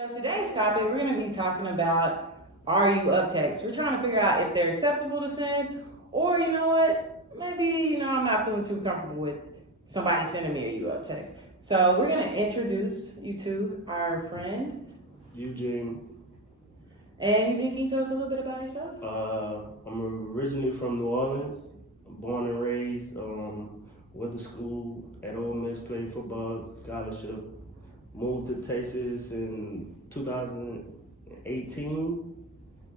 So today's topic, we're going to be talking about are you up texts. We're trying to figure out if they're acceptable to send, or you know what, maybe I'm not feeling too comfortable with somebody sending me a you up text. So we're going to introduce you to our friend Eugene. And Eugene, can you tell us a little bit about yourself? I'm originally from New Orleans, born and raised. Went to school at Ole Miss, played football, scholarship. Moved to Texas in 2018,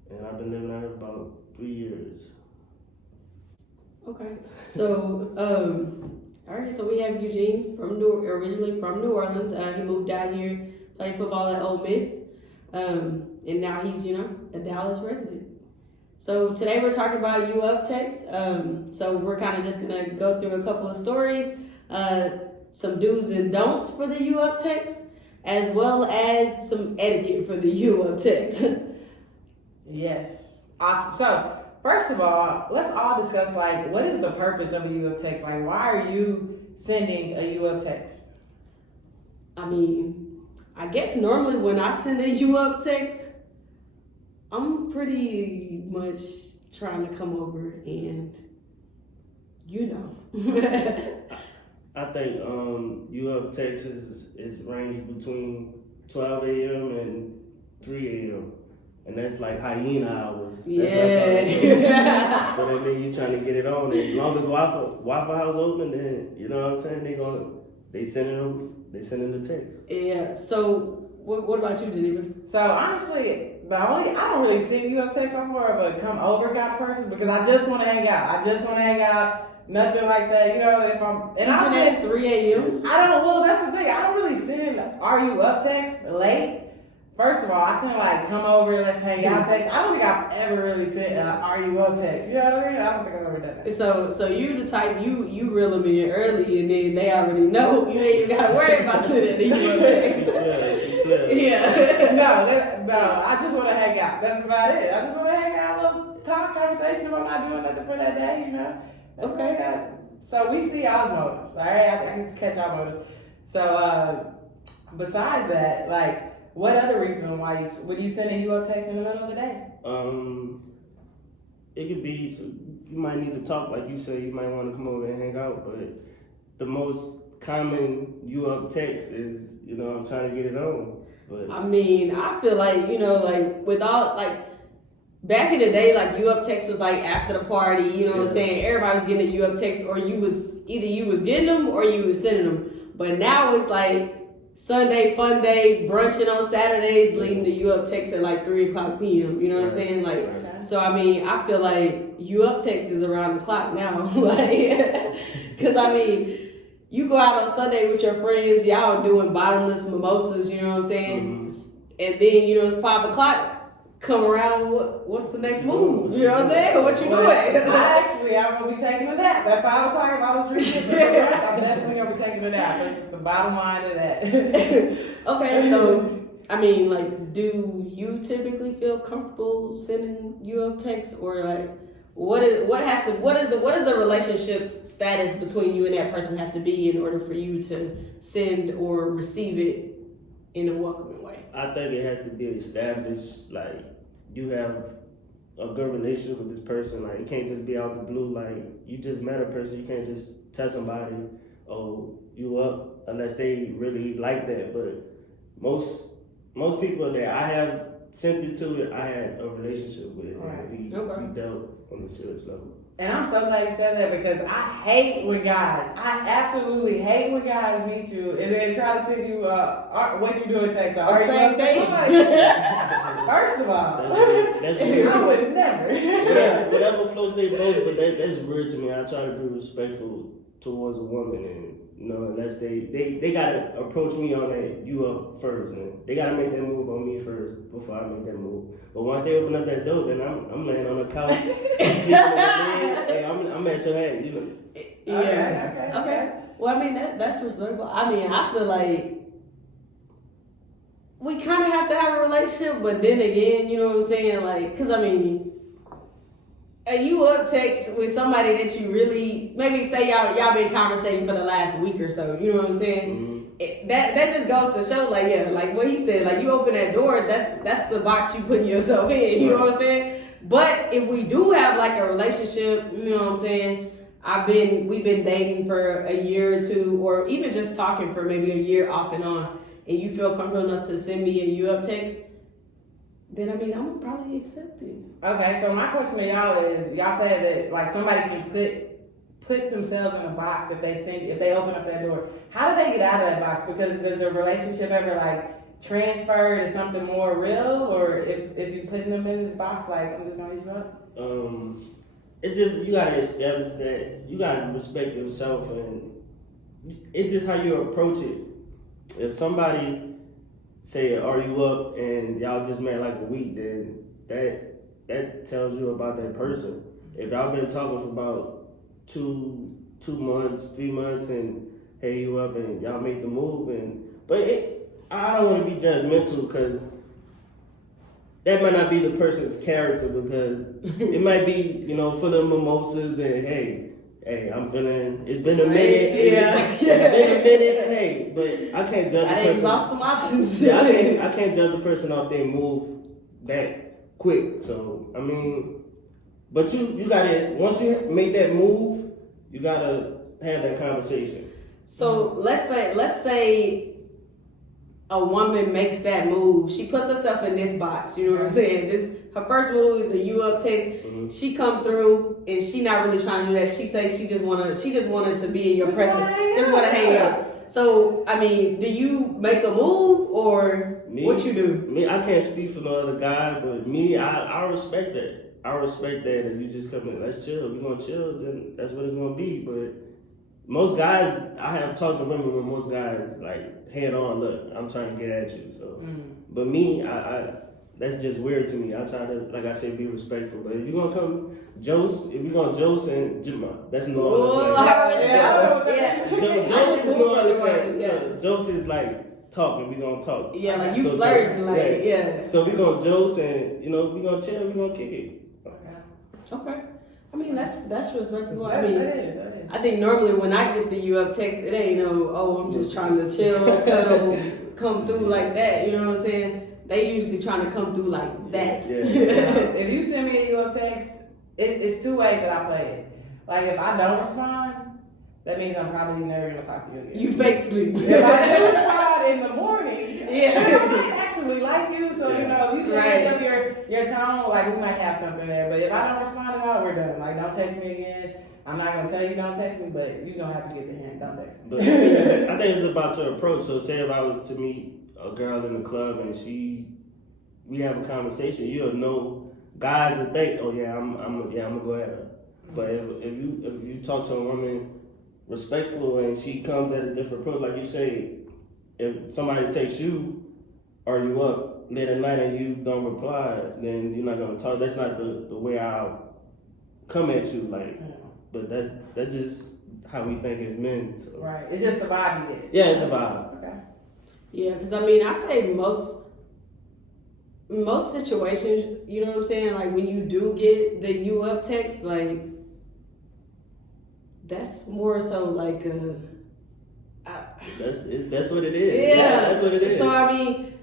and I've been living out here about 3 years. Okay, so all right, so we have Eugene originally from New Orleans. He moved out here, played football at Ole Miss, and now he's a Dallas resident. So today we're talking about you up text. So we're kind of just gonna go through a couple of stories, some do's and don'ts for the you up text, as well as some etiquette for the you up text. Yes, awesome. So first of all, let's all discuss what is the purpose of a you up text? Like, why are you sending a you up text? I mean, I guess normally when I send a you up text, I'm pretty much trying to come over and, I think you up text is ranged between 12 a.m. and 3 a.m. And that's like hyena hours. Yeah. So that means you trying to get it on. As long as Waffle House open, then you know what I'm saying, they sending the text. Yeah. So what about you, Geneva? So honestly, I don't really send you up text. I'm more of a come over kind of person because I just want to hang out. Nothing like that. If I'm and I send 3 a.m. Well, that's the thing. I don't really send are you up text late. First of all, I send come over, let's hang out text. I don't think I've ever really sent are you up text. You know what I mean? I don't think I've ever done that. So you the type you reel them in early and then they already know. You ain't even gotta worry about sending the you up text. Yeah. No. I just want to hang out. That's about it. I just want to hang out, a little talk, conversation. If I'm not doing nothing for that day, Okay. So we see y'all's motives. All right, I can catch y'all motives. So besides that, what other reason why would you send a you up text in the middle of the day? It could be you might need to talk, like you say. You might want to come over and hang out, but the most common you up text is I'm trying to get it on. But I mean, I feel with all back in the day, you up text was after the party, what I'm saying? Everybody was getting a you up text, or you was getting them or you was sending them. But now it's Sunday fun day, brunching on Saturdays, leading the you up text at 3:00 p.m. You know what I'm saying? So I mean, I feel you up text is around the clock now, because I mean, you go out on Sunday with your friends, y'all doing bottomless mimosas, you know what I'm saying? Mm-hmm. And then it's 5:00. Come around, what's the next move? You know what I'm saying? What you doing? I'm gonna be taking a nap at 5:00 if I was drinking. I'm definitely gonna be taking a nap. That's just the bottom line of that. Okay, so I mean, do you typically feel comfortable sending you up text, or what is the relationship status between you and that person have to be in order for you to send or receive it in a welcoming way? I think it has to be established, you have a good relationship with this person. It can't just be out the blue, you just met a person. You can't just tell somebody, oh, you up, unless they really like that. But most people that I have sent it to, I had a relationship with. Right. We dealt on a serious level. And I'm so glad you said that because I absolutely hate when guys meet you and then try to send you what you doing text. Same thing. First of all, that's weird. I would never. Whatever floats their boat, but that's weird to me. I try to be respectful towards a woman, and unless they gotta approach me on that you up first, and they gotta make that move on me first before I make that move. But once they open up that door, then I'm laying on the couch, I'm sleeping on the bed, hey, I'm at your head, Yeah. Okay. Well, I mean that's respectful. I mean, I feel we kind of have to have a relationship, but then again, you know what I'm saying? Because I mean, you up text with somebody that you really maybe say y'all been conversating for the last week or so. You know what I'm saying? Mm-hmm. that just goes to show, like, yeah, like what he said, like you open that door, that's the box you putting yourself in. You know what I'm saying? But if we do have like a relationship, you know what I'm saying? We've been dating for a year or two, or even just talking for maybe a year off and on, and you feel comfortable enough to send me a you up text, then I mean, I'm gonna probably accept it. Okay, so my question to y'all is, y'all said that like somebody can put themselves in a box if they open up that door. How do they get out of that box? Because does the relationship ever like transfer to something more real, or if you putting them in this box, like I'm just gonna eat you up? It's just, you gotta establish that you gotta respect yourself, and it's just how you approach it. If somebody say, "Are you up?" and y'all just met like a week, then that tells you about that person. If y'all been talking for about 2 months, 3 months, and hey, you up, and y'all make the move, I don't want to be judgmental, because that might not be the person's character, because it might be, for the mimosas and hey, I'm feeling, it's been a minute. Yeah. It's been a minute. Hey, but I can't judge a I person. lost some options. Yeah, I can't judge a person off their move that quick. So, I mean, but you gotta, once you make that move, you gotta have that conversation. So let's say a woman makes that move. She puts herself in this box. You know what I'm saying? This her first move, the you up text. Mm-hmm. She come through and she not really trying to do that. She say she just wanted to be in your presence. Just want to hang out. So I mean, do you make a move or what you do? Me, I can't speak for no other guy, but me, I respect that. I respect that. If you just come in, let's chill. We're gonna chill. Then that's what it's gonna be. But most guys, I have talked to women where most guys like head on, look, I'm trying to get at you. So, but me, I that's just weird to me. I try to, like I said, be respectful. But if you're gonna come Jose, if you're gonna Jose and Jimma, that's no other thing. Jose is no other thing. So Jose is like talking. We gonna talk. Yeah, like you flirting, like yeah. So we gonna Jose and we gonna chill. We gonna kick it. Okay. I mean that's respectable. That is. I think normally when I get the you up text, it ain't I'm just trying to chill, cuddle, come through like that. You know what I'm saying? They usually trying to come through like that. Yeah. If you send me a you up text, it's 2 ways that I play it. Like if I don't respond, that means I'm probably never gonna talk to you again. You fake sleep. If I do respond in the morning, yeah, I might actually like you. So if you change up your tone, like we might have something there. But if I don't respond at all, we're done. Like don't text me again. I'm not gonna tell you don't text me, but you're gonna have to get the hint. Don't text me. But I think it's about your approach. So say if I was to meet a girl in the club and we have a conversation, you'll know guys will think, oh yeah, I'm gonna go at her. But if you talk to a woman respectful and she comes at a different approach, like you say, if somebody texts you, are you up late at night and you don't reply, then you're not gonna talk. That's not the way I'll come at you, like. But that's just how we think as men. So. Right. It's just the vibe you get. Yeah, it's a vibe. Okay. Yeah, because I mean, I say most situations, you know what I'm saying? Like when you do get the you up text, like that's more so like that's what it is. Yeah, that's what it is. So I mean,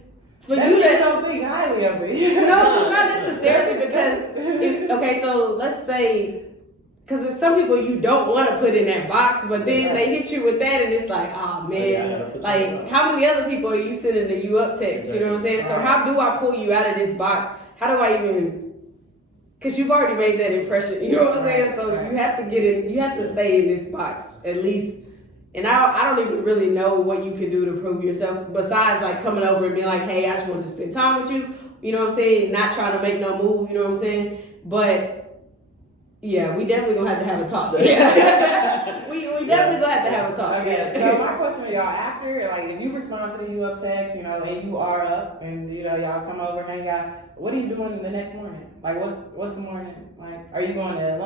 for That's you to don't think highly of me. no, not necessarily because okay, so let's say. Because there's some people you don't want to put in that box, but then they hit you with that and it's like, oh man, like how many other people are you sending the you up text? You know what I'm saying? So how do I pull you out of this box? How do I even, because you've already made that impression, you know what I'm saying? So you have to get in, you have to stay in this box at least. And I don't even really know what you can do to prove yourself besides like coming over and being like, hey, I just want to spend time with you. You know what I'm saying? Not trying to make no move, you know what I'm saying? But yeah, we definitely gonna have to have a talk. we definitely gonna have to have a talk. Okay. So my question to y'all after, like, if you respond to the you up text, and you are up, and y'all come over, hang out, what are you doing the next morning? Like, what's the morning? Like, are you going to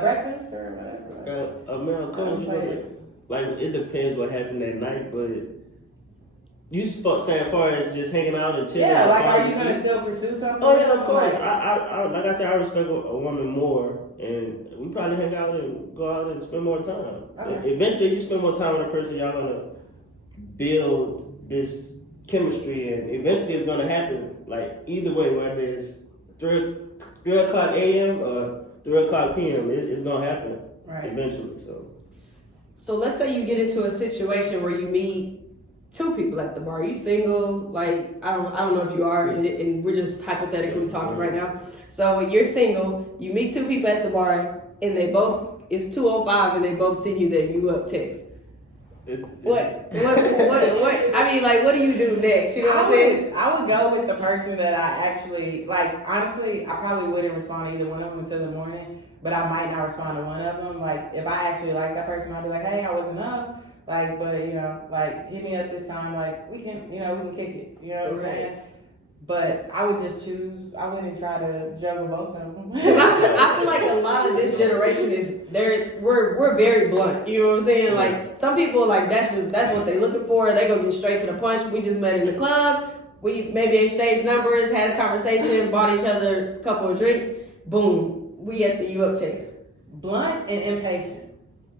breakfast or whatever? Man, of course, like it depends what happened that night, but. You saying as far as just hanging out and chilling? Yeah, like are you gonna still pursue something? Oh yeah, of course. I like I said, I respect a woman more, and we probably hang out and go out and spend more time. Okay. Eventually, you spend more time with a person, y'all gonna build this chemistry, and eventually it's gonna happen. Like either way, whether it's 3 o'clock a.m. or 3 o'clock p.m., it's gonna happen eventually. So let's say you get into a situation where you meet two people at the bar. You single? Like I don't know if you are, and we're just hypothetically talking right now. So you're single. You meet two people at the bar, and they both it's 2:05, and they both send you that you up text. What? I mean, like, what do you do next? You know what I'm saying? I would go with the person that I actually like. Honestly, I probably wouldn't respond to either one of them until the morning, but I might not respond to one of them. Like, if I actually like that person, I'd be like, hey, I wasn't up. Like, but like, hit me up this time. Like, we can kick it. You know what I'm saying? But I would just choose. I wouldn't try to juggle both of them. Because I feel like a lot of this generation we're very blunt. You know what I'm saying? Like some people like that's what they looking for. They go get straight to the punch. We just met in the club. We maybe exchanged numbers, had a conversation, bought each other a couple of drinks. Boom, we at the you up text. Blunt and impatient.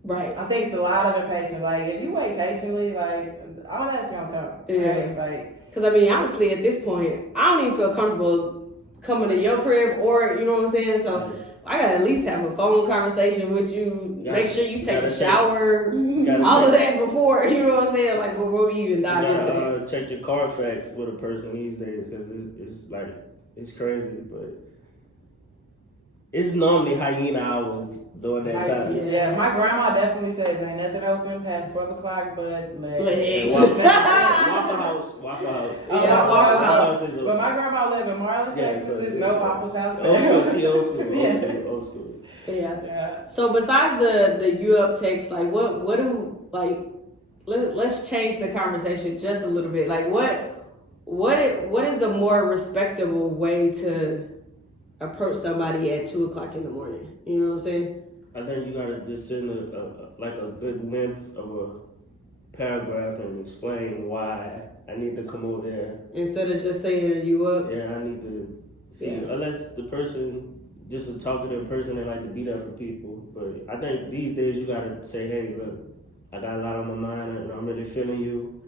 Right. I think it's a lot of impatience. Like if you wait patiently, like all that's gonna come. Yeah. Right? Like. Because, I mean, honestly, at this point, I don't even feel comfortable coming to your crib or, you know what I'm saying? So, I got to at least have a phone conversation with you. Make sure you take a shower, all of that before, you know what I'm saying? Like, before we even dive into it. Check your Carfax with a person these days because it's like, it's crazy, but it's normally hyena hours during that time. Yeah, my grandma definitely says ain't nothing open past 12 o'clock but legs. Waffle House. Yeah, Waffle House. But my grandma live in Marlin, Texas. There's no Waffle House there. Old school. Yeah. So besides the you up text, like what do like let's change the conversation just a little bit. Like what is a more respectable way to approach somebody at 2 o'clock in the morning? You know what I'm saying? I think you gotta just send a good length of a paragraph and explain why I need to come over there. Instead of just saying you up. Yeah, I need to see. Unless the person just a talkative person that like to be there for people. But I think these days you gotta say, hey, look, I got a lot on my mind and I'm really feeling you.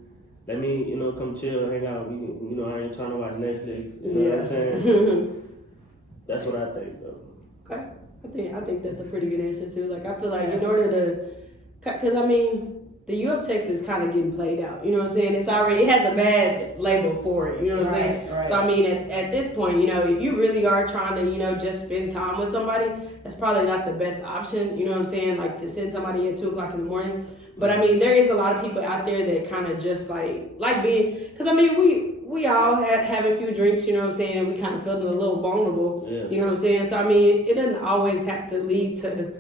Let me, come chill, hang out. We, I ain't trying to watch Netflix. You know what I'm saying? That's what I think, though. Okay, I think that's a pretty good answer too. Like I feel like in order to, because I mean, the U up text is kind of getting played out. You know what I'm saying? It has a bad label for it. You know what I'm saying? Right. So I mean, at this point, if you really are trying to, just spend time with somebody, that's probably not the best option. You know what I'm saying? Like to send somebody at 2 o'clock in the morning. But I mean, there is a lot of people out there that kind of just like being, because I mean, we all have a few drinks, you know what I'm saying, and we kind of feeling a little vulnerable, you know what I'm saying? So, I mean, it doesn't always have to lead to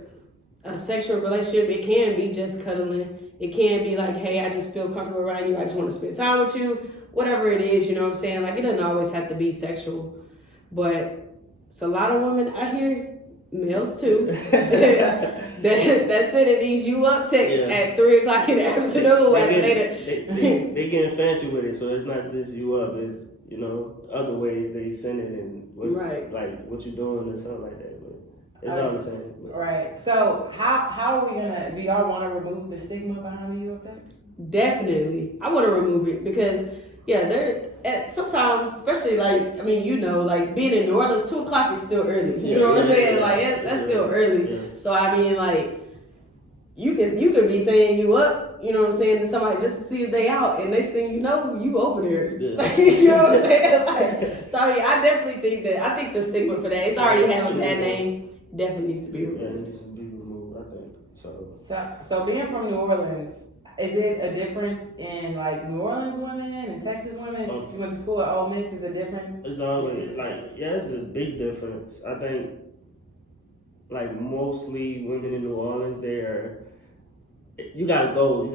a sexual relationship. It can be just cuddling. It can be like, hey, I just feel comfortable around you. I just want to spend time with you. Whatever it is, you know what I'm saying? Like, it doesn't always have to be sexual. But it's a lot of women out here, males too, that sending these you up texts at 3 o'clock in the afternoon. They getting fancy with it, so it's not just you up. It's other ways they send it and like what you doing or something like that. But it's all the same. Right. So how are we gonna? Do y'all want to remove the stigma behind the you up text? Definitely, I want to remove it because sometimes, especially like being in New Orleans, 2 o'clock is still early. You know what I'm saying? Like that's still early. Yeah. So I mean, like you could be saying you up, you know what I'm saying, to somebody just to see if they out, and next thing you know, you over there. Yeah. You know what I'm saying? Like, so I mean, I definitely think the stigma for that, it's already having that name. Definitely needs to be removed. Yeah, it needs to be removed, I think. So being from New Orleans, is it a difference in like New Orleans women and Texas women? If you went to school at Ole Miss, is a difference? It's always it's a big difference. I think mostly women in New Orleans, you gotta go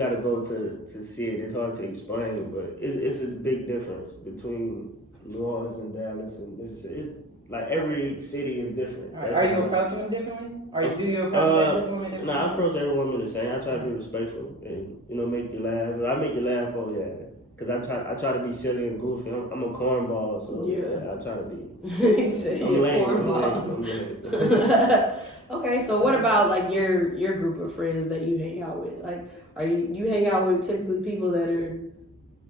to see it. It's hard to explain, but it's a big difference between New Orleans and Dallas, and it's like every city is different. Right. Are you approaching them differently? Or do you approach Texas women differently? I approach every woman the same. I try to be respectful and make you laugh. I make you laugh, because I try to be silly and goofy. I'm a cornball, so I try to be. I'm lame. Cornball. Okay, so what about like your group of friends that you hang out with? Like, are you hang out with typically people that are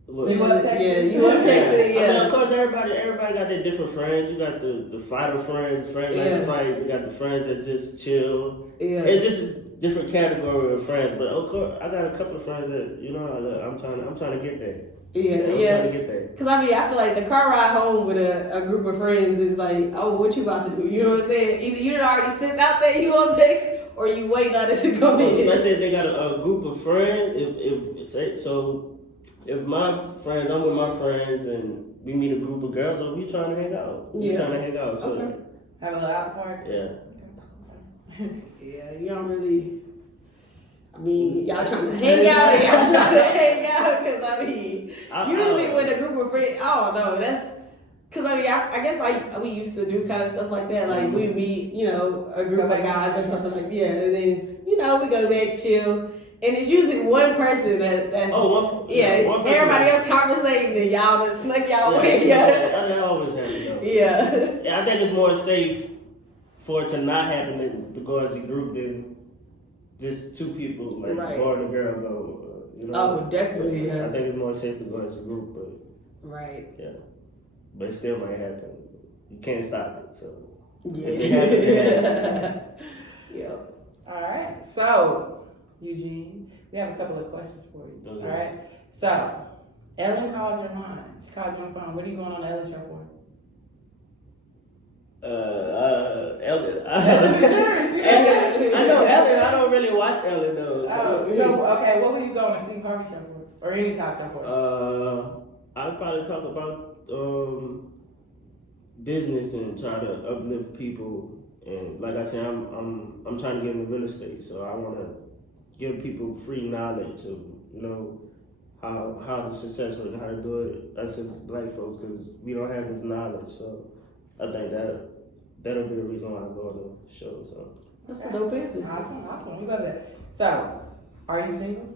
Look, You up texting? Yeah, you up texting, I mean, yeah. of course, everybody got their different friends. You got the fighter friends like to fight. You got the friends that just chill. Yeah. It's just a different category of friends. But of course, I got a couple of friends that I'm trying to get there. Yeah, I'm trying to get there. Because I feel like the car ride home with a group of friends is like, oh, what you about to do? You know what I'm saying? Either you already sitting out there, you up text, or you waiting on it to come in. Especially if they got a group of friends. If my friends, I'm with my friends, and we meet a group of girls, so we trying to hang out. We trying to hang out. So Okay. Have a little after party? yeah. Yeah, you don't really. Y'all trying to hang out, or y'all trying to hang out? Because usually with a group of friends, I don't know. That's because I guess we used to do kind of stuff like that. Like we meet, a group of guys or something like and then we go back chill. And it's usually one person that's one person. Everybody else conversating and y'all just snuck y'all away. That always happens. Though. Yeah. I think it's more safe for it to not happen to go as a group than just two people like boy and a girl go. Oh, definitely. Yeah. I think it's more safe to go as a group, but yeah, but it still might happen. You can't stop it. So yeah. Yep. All right. So, Eugene, we have a couple of questions for you. Okay. All right. So, Ellen calls your line. She calls you on the phone. What are you going on the Ellen show for? Ellen. I know Ellen. I don't really watch Ellen though. So okay, what will you go on a Steve Harvey show for, or any talk show for? I'd probably talk about business and try to uplift people. And like I said, I'm trying to get into real estate, so I want to give people free knowledge of how to successful and how to do it. Us as black folks, because we don't have this knowledge. So I think that'll be the reason why I go on the show. So that's a dope answer. Awesome. We love it. So, are you single?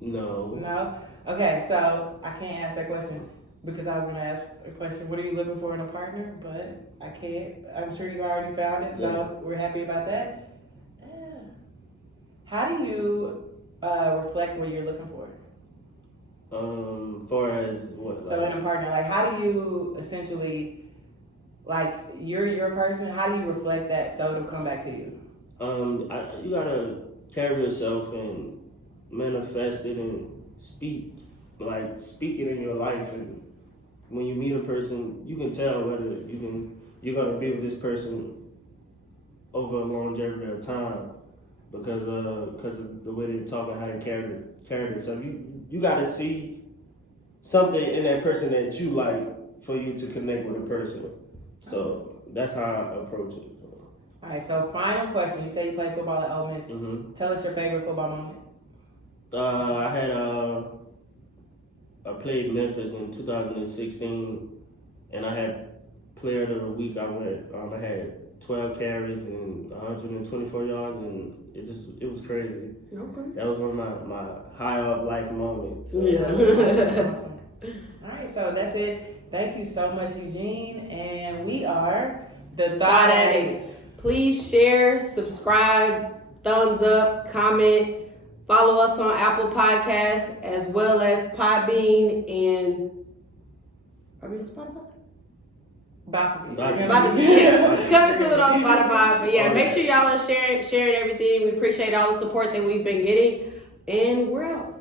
No. Okay, so I can't ask that question because I was gonna ask a question. What are you looking for in a partner? But I can't. I'm sure you already found it, so we're happy about that. Yeah. How do you reflect what you're looking for? Far as what? So in a partner, like how do you essentially, like you're your person? How do you reflect that so it'll come back to you? You gotta carry yourself and manifest it and speak it in your life. And when you meet a person, you can tell whether you're gonna be with this person over a longevity of time because of the way they talk and how they carry themselves. You gotta see something in that person that you like for you to connect with a person. So that's how I approach it. All right. So final question. You say you play football at Ole Miss. Mm-hmm. Tell us your favorite football moment. I played Memphis in 2016, and I had Player of the Week. I had 12 carries and 124 yards, and it was crazy. Okay. That was one of my high of life moments. Yeah. Awesome. All right, so that's it. Thank you so much, Eugene, and we are the Thought Addicts. Please share, subscribe, thumbs up, comment. Follow us on Apple Podcasts as well as Podbean and are we on Spotify? About to be. Coming soon on Spotify. But yeah, make sure y'all are sharing everything. We appreciate all the support that we've been getting. And we're out.